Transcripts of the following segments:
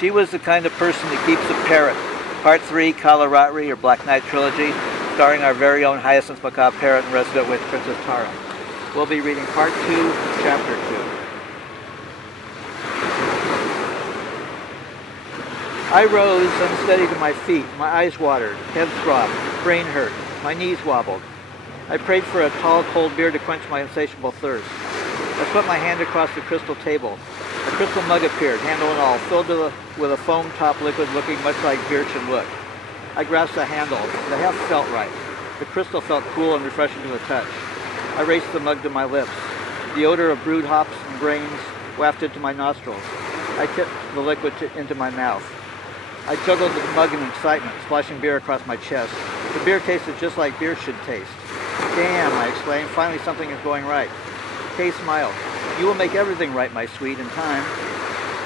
She was the kind of person that keeps a parrot. Part 3, Kālarātri, or Black Knight Trilogy, starring our very own Hyacinth Macabre Parrot and resident witch, Princess Tara. We'll be reading Part 2, Chapter 2. I rose unsteady to my feet, my eyes watered, head throbbed, brain hurt, my knees wobbled. I prayed for a tall, cold beer to quench my insatiable thirst. I put my hand across the crystal table. A crystal mug appeared, handle and all, filled with a foam-top liquid looking much like beer should look. I grasped the handle. The heft felt right. The crystal felt cool and refreshing to the touch. I raised the mug to my lips. The odor of brewed hops and grains wafted to my nostrils. I tipped the liquid into my mouth. I juggled the mug in excitement, splashing beer across my chest. The beer tasted just like beer should taste. Damn, I exclaimed, finally something is going right. Kay smiled. You will make everything right, my sweet, in time.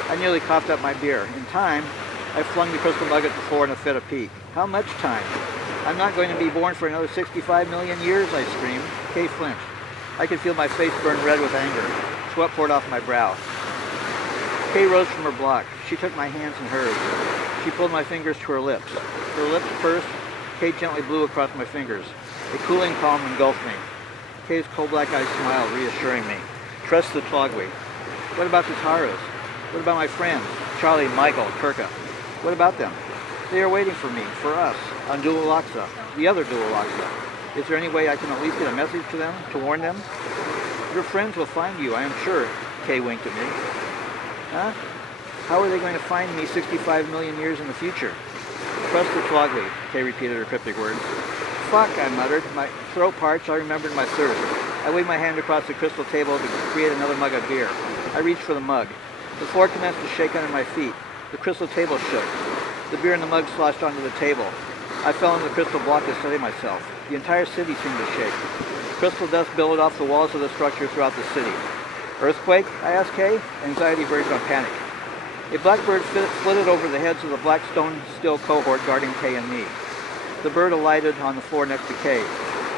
I nearly coughed up my beer. In time, I flung the crystal mug at the floor in a fit of pique. How much time? I'm not going to be born for another 65 million years, I screamed. Kay flinched. I could feel my face burn red with anger. Sweat poured off my brow. Kay rose from her block. She took my hands in hers. She pulled my fingers to her lips. Her lips pursed. Kay gently blew across my fingers. A cooling calm engulfed me. Kay's coal black eyes smiled, reassuring me. Trust the Tlogwi. What about the Taras? What about my friends? Charlie, Michael, Kirka. What about them? They are waiting for me, for us, on Dulalaksa, the other Dulalaksa. Is there any way I can at least get a message to them, to warn them? Your friends will find you, I am sure, Kay winked at me. Huh? How are they going to find me 65 million years in the future? Trust the Tlogwi, Kay repeated her cryptic words. Fuck, I muttered. My throat parched, I remembered my thirst. I waved my hand across the crystal table to create another mug of beer. I reached for the mug. The floor commenced to shake under my feet. The crystal table shook. The beer in the mug sloshed onto the table. I fell on the crystal block to steady myself. The entire city seemed to shake. Crystal dust billowed off the walls of the structure throughout the city. Earthquake? I asked Kay. Anxiety verged on panic. A blackbird flitted over the heads of the black stone still cohort guarding Kay and me. The bird alighted on the floor next to Kay.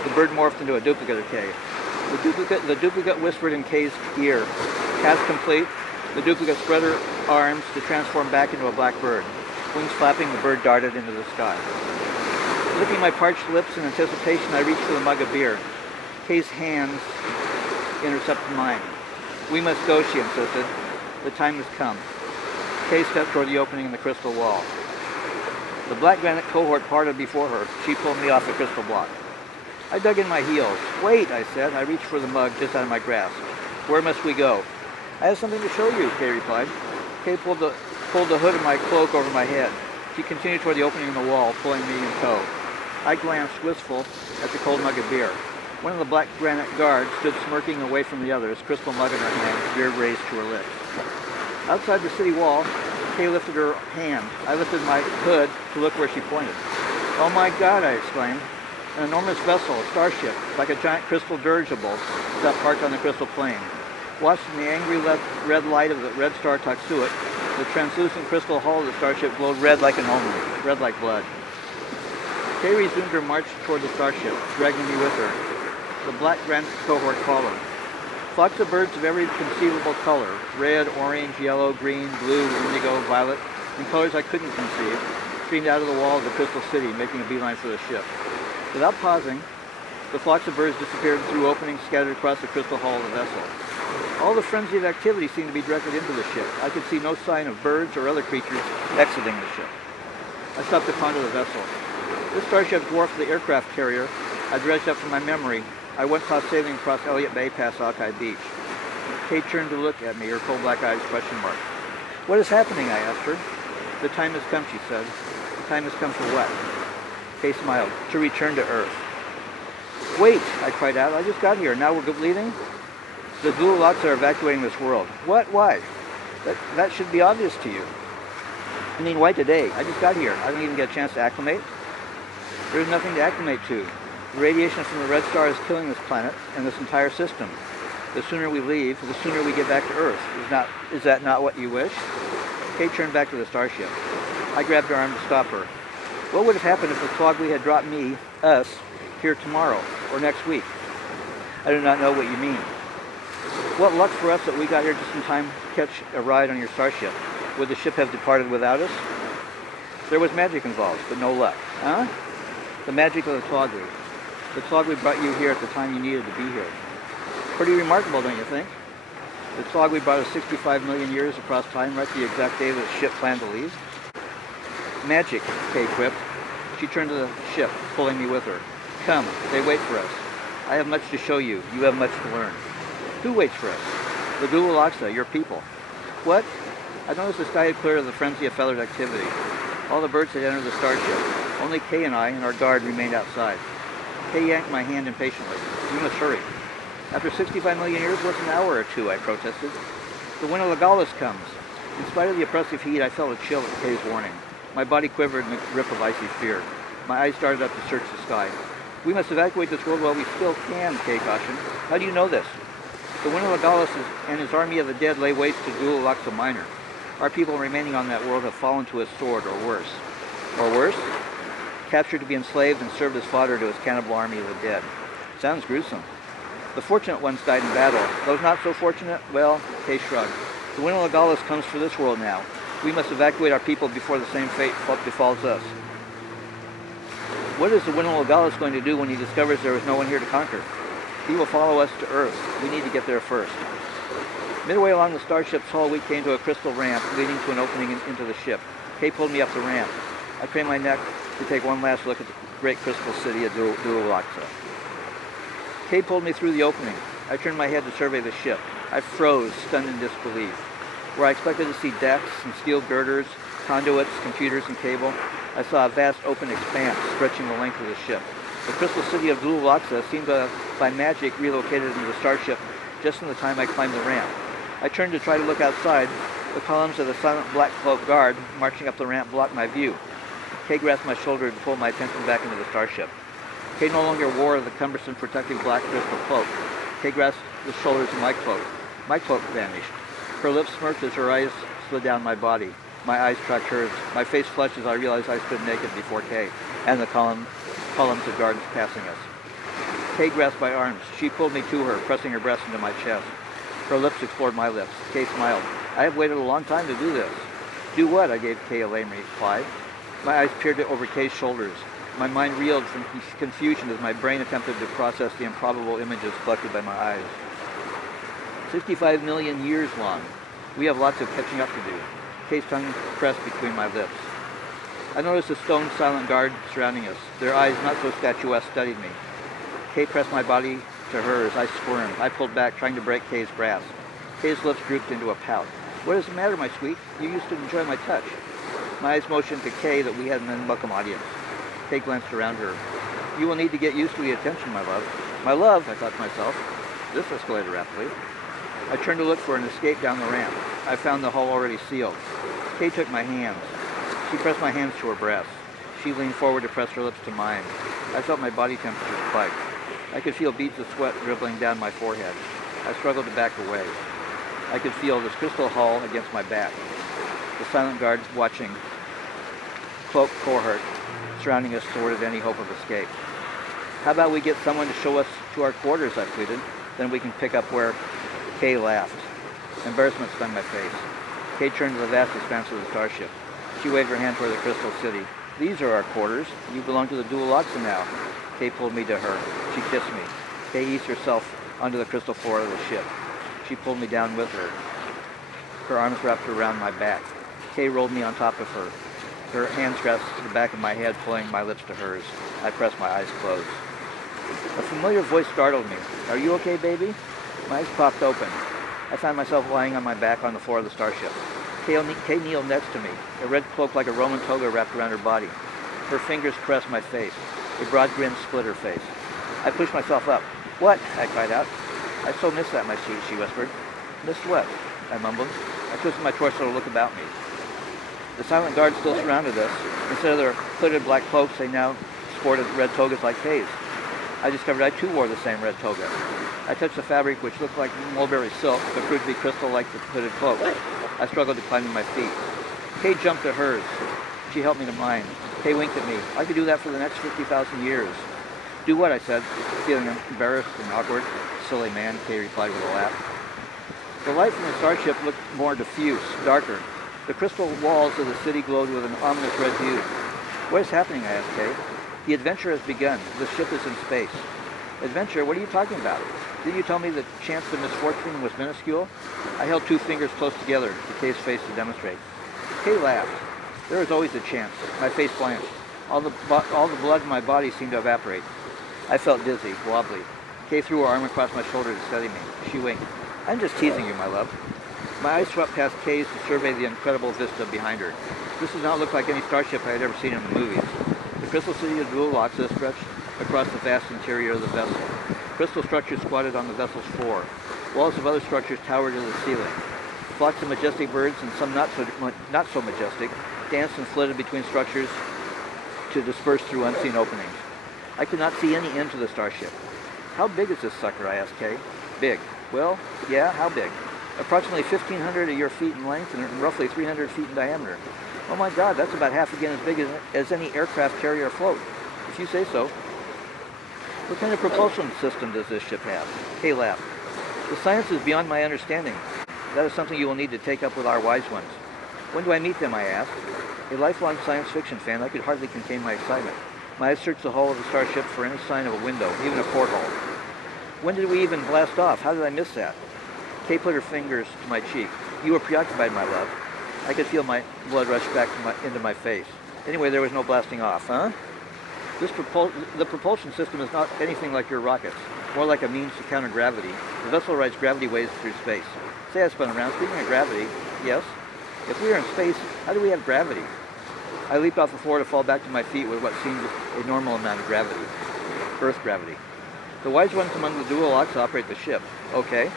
The bird morphed into a duplicate of Kay. The duplicate whispered in Kay's ear. Task complete. The duplicate spread her arms to transform back into a black bird. Wings flapping, the bird darted into the sky. Licking my parched lips in anticipation, I reached for the mug of beer. Kay's hands intercepted mine. We must go, she insisted. The time has come. Kay stepped toward the opening in the crystal wall. The black granite cohort parted before her. She pulled me off the crystal block. I dug in my heels. Wait, I said. I reached for the mug just out of my grasp. Where must we go? I have something to show you, Kay replied. Kay pulled the hood of my cloak over my head. She continued toward the opening in the wall, pulling me in tow. I glanced, wistful, at the cold mug of beer. One of the black granite guards stood smirking away from the others, crystal mug in her hand, beer raised to her lips. Outside the city wall, Kay lifted her hand. I lifted my hood to look where she pointed. Oh my God, I exclaimed. An enormous vessel, a starship, like a giant crystal dirigible, sat parked on the crystal plain. Watched in the angry red light of the red star Taksuit, the translucent crystal hull of the starship glowed red like an almond, red like blood. Kay resumed her march toward the starship, dragging me with her. The black granite cohort followed. Flocks of birds of every conceivable color, red, orange, yellow, green, blue, indigo, violet, in colors I couldn't conceive, streamed out of the wall of the crystal city, making a beeline for the ship. Without pausing, the flocks of birds disappeared through openings scattered across the crystal hull of the vessel. All the frenzy of activity seemed to be directed into the ship. I could see no sign of birds or other creatures exiting the ship. I stopped to ponder the vessel. This starship dwarfed the aircraft carrier I dredged up from my memory. I once saw sailing across Elliott Bay past Alki Beach. Kay turned to look at me, her coal black eyes question mark. What is happening? I asked her. The time has come, she said. The time has come for what? Kay smiled. To return to Earth. Wait, I cried out. I just got here. Now we're leaving? The Dulalaks are evacuating this world. What? Why? That should be obvious to you. I mean, why today? I just got here. I didn't even get a chance to acclimate. There's nothing to acclimate to. The radiation from the red star is killing this planet and this entire system. The sooner we leave, the sooner we get back to Earth. Is that not what you wish? Kay turned back to the starship. I grabbed her arm to stop her. What would have happened if the Tlogwi had dropped us, here tomorrow or next week? I do not know what you mean. What luck for us that we got here just in time to catch a ride on your starship. Would the ship have departed without us? There was magic involved, but no luck. Huh? The magic of the Kālarātri. The Kālarātri brought you here at the time you needed to be here. Pretty remarkable, don't you think? The Kālarātri brought us 65 million years across time, right to the exact day that the ship planned to leave. Magic, Kay quipped. She turned to the ship, pulling me with her. Come, they wait for us. I have much to show you. You have much to learn. Who waits for us? The Kālarātri, your people. What? I noticed the sky had cleared of the frenzy of feathered activity. All the birds had entered the starship. Only Kay and I and our guard remained outside. Kay yanked my hand impatiently. We must hurry. After 65 million years, what's an hour or two? I protested. The wind of Legalis comes. In spite of the oppressive heat, I felt a chill at Kay's warning. My body quivered in a grip of icy fear. My eyes darted up to search the sky. We must evacuate this world while we still can, Kay cautioned. How do you know this? The wind of Legalis and his army of the dead lay waste to Kālarātri Minor. Our people remaining on that world have fallen to his sword, or worse. Or worse? Captured to be enslaved and served as fodder to his cannibal army of the dead. Sounds gruesome. The fortunate ones died in battle. Those not so fortunate, well, Kay shrugged. The wind of Legalis comes for this world now. We must evacuate our people before the same fate befalls us. What is the wind of Legalis going to do when he discovers there is no one here to conquer? He will follow us to Earth. We need to get there first. Midway along the starship's hull, we came to a crystal ramp leading to an opening into the ship. Kay pulled me up the ramp. I craned my neck to take one last look at the great crystal city of Kālarātri. Kay pulled me through the opening. I turned my head to survey the ship. I froze, stunned in disbelief. Where I expected to see decks and steel girders, conduits, computers, and cable, I saw a vast open expanse stretching the length of the ship. The crystal city of Kālarātri seemed to, by magic, relocated into the starship just in the time I climbed the ramp. I turned to try to look outside. The columns of the silent black cloak guard marching up the ramp blocked my view. Kay grasped my shoulder and pulled my attention back into the starship. Kay no longer wore the cumbersome protective black crystal cloak. Kay grasped the shoulders of my cloak. My cloak vanished. Her lips smirked as her eyes slid down my body. My eyes tracked hers. My face flushed as I realized I stood naked before Kay and the columns of guards passing us. Kay grasped my arms. She pulled me to her, pressing her breast into my chest. Her lips explored my lips. Kay smiled. I have waited a long time to do this. Do what? I gave Kay a lame reply. My eyes peered over Kay's shoulders. My mind reeled from confusion as my brain attempted to process the improbable images collected by my eyes. 65 million years long. We have lots of catching up to do. Kay's tongue pressed between my lips. I noticed the stone silent guard surrounding us. Their eyes, not so statuesque, studied me. Kay pressed my body to hers. I squirmed. I pulled back, trying to break Kay's grasp. Kay's lips drooped into a pout. What is the matter, my sweet? You used to enjoy my touch. My eyes motioned to Kay that we had an unwelcome audience. Kay glanced around her. You will need to get used to the attention, my love. My love, I thought to myself. This escalated rapidly. I turned to look for an escape down the ramp. I found the hull already sealed. Kay took my hands. She pressed my hands to her breast. She leaned forward to press her lips to mine. I felt my body temperature spike. I could feel beads of sweat dribbling down my forehead. I struggled to back away. I could feel this crystal hull against my back. The silent guards watching, cloaked cohort surrounding us thwarted any hope of escape. How about we get someone to show us to our quarters, I pleaded. Then we can pick up where Kay laughed. Embarrassment stung my face. Kay turned to the vast expanse of the starship. She waved her hand toward the crystal city. These are our quarters. You belong to the Kālarātri now. Kay pulled me to her. She kissed me. Kay eased herself onto the crystal floor of the ship. She pulled me down with her. Her arms wrapped around my back. Kay rolled me on top of her. Her hands grasped the back of my head, pulling my lips to hers. I pressed my eyes closed. A familiar voice startled me. Are you okay, baby? My eyes popped open. I found myself lying on my back on the floor of the starship. Kay kneeled next to me, a red cloak like a Roman toga wrapped around her body. Her fingers caressed my face. A broad grin split her face. I pushed myself up. What? I cried out. I so miss that, my sweet, she whispered. Miss what? I mumbled. I twisted my torso to look about me. The silent guards still surrounded us. Instead of their hooded black cloaks, they now sported red togas like Kay's. I discovered I too wore the same red toga. I touched the fabric, which looked like mulberry silk, but proved to be crystal like the hooded cloak. I struggled to climb to my feet. Kay jumped to hers. She helped me to mine. Kay winked at me. I could do that for the next 50,000 years. Do what? I said, feeling embarrassed and awkward. Silly man, Kay replied with a laugh. The light from the starship looked more diffuse, darker. The crystal walls of the city glowed with an ominous red hue. What is happening? I asked Kay. The adventure has begun. The ship is in space. Adventure? What are you talking about? Didn't you tell me the chance of misfortune was minuscule? I held two fingers close together to Kay's face to demonstrate. Kay laughed. There was always a chance. My face blanched. All the blood in my body seemed to evaporate. I felt dizzy, wobbly. Kay threw her arm across my shoulder to steady me. She winked. I'm just teasing you, my love. My eyes swept past Kay's to survey the incredible vista behind her. This did not look like any starship I had ever seen in the movies. The crystal city of dual loxas stretched across the vast interior of the vessel. Crystal structures squatted on the vessel's floor. Walls of other structures towered to the ceiling. Flocks of majestic birds, and some not so majestic, danced and flitted between structures to disperse through unseen openings. I could not see any end to the starship. How big is this sucker? I asked Kay. Big. Well, yeah, how big? Approximately 1,500 of your feet in length and roughly 300 feet in diameter. Oh my God, that's about half again as big as any aircraft carrier afloat. If you say so. What kind of propulsion system does this ship have? Kay laughed. The science is beyond my understanding. That is something you will need to take up with our wise ones. When do I meet them? I asked. A lifelong science fiction fan, I could hardly contain my excitement. My eyes searched the hull of the starship for any sign of a window, even a porthole. When did we even blast off? How did I miss that? Kay put her fingers to my cheek. You were preoccupied, my love. I could feel my blood rush back into my face. Anyway, there was no blasting off, huh? The propulsion system is not anything like your rockets, more like a means to counter gravity. The vessel rides gravity waves through space. Say I spun around. Speaking of gravity, yes? If we are in space, how do we have gravity? I leaped off the floor to fall back to my feet with what seemed a normal amount of gravity. Earth gravity. The wise ones among the dual locks operate the ship. Okay.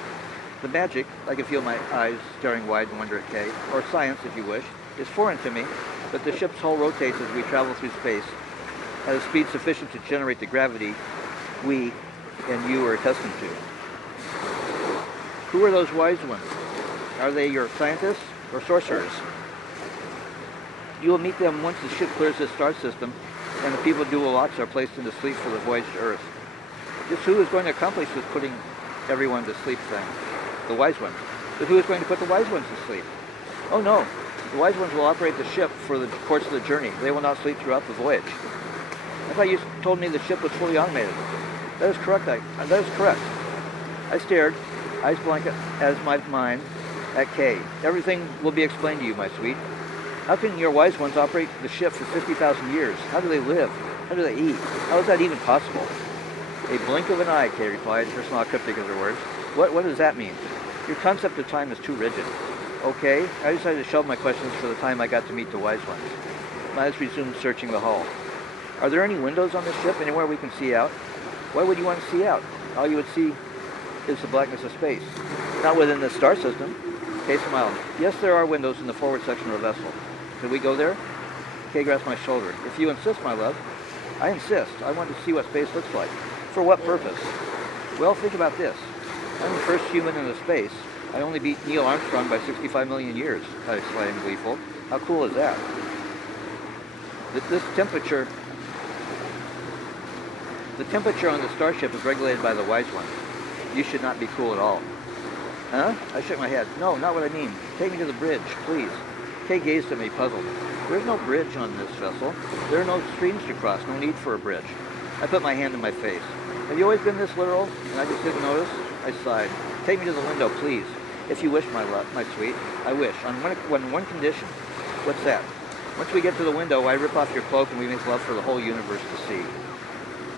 The magic, I can feel my eyes staring wide in wonder at Kay, or science if you wish, is foreign to me, but the ship's hull rotates as we travel through space at a speed sufficient to generate the gravity we and you are accustomed to. Who are those wise ones? Are they your scientists or sorcerers? You will meet them once the ship clears this star system and the people of dual locks are placed into sleep for the voyage to Earth. Just who is going to accomplish this putting everyone to sleep thing? The wise ones. But who is going to put the wise ones to sleep? Oh no, the wise ones will operate the ship for the course of the journey. They will not sleep throughout the voyage. I thought you told me the ship was fully automated. That is correct. That is correct. I stared, eyes blank as my mind, at Kay. Everything will be explained to you, my sweet. How can your wise ones operate the ship for 50,000 years? How do they live? How do they eat? How is that even possible? A blink of an eye, Kay replied, her smile cryptic as her words. What does that mean? Your concept of time is too rigid. Okay, I decided to shelve my questions for the time I got to meet the wise ones. My eyes resumed searching the hull. Are there any windows on this ship, anywhere we can see out? Why would you want to see out? All you would see is the blackness of space. Not within this star system. Kay smiled. Yes, there are windows in the forward section of the vessel. Could we go there? Kay grasped my shoulder. If you insist, my love. I insist. I want to see what space looks like. For what purpose? Well, think about this. I'm the first human into space. I only beat Neil Armstrong by 65 million years, I exclaimed, gleeful. How cool is that? The temperature on the starship is regulated by the wise ones. You should not be cool at all. Huh? I shook my head. No, not what I mean. Take me to the bridge, please. Kay gazed at me, puzzled. There's no bridge on this vessel. There are no streams to cross, no need for a bridge. I put my hand in my face. Have you always been this literal? And I just didn't notice? I sighed. Take me to the window, please. If you wish, my love, my sweet. I wish. On one condition. What's that? Once we get to the window, I rip off your cloak and we make love for the whole universe to see.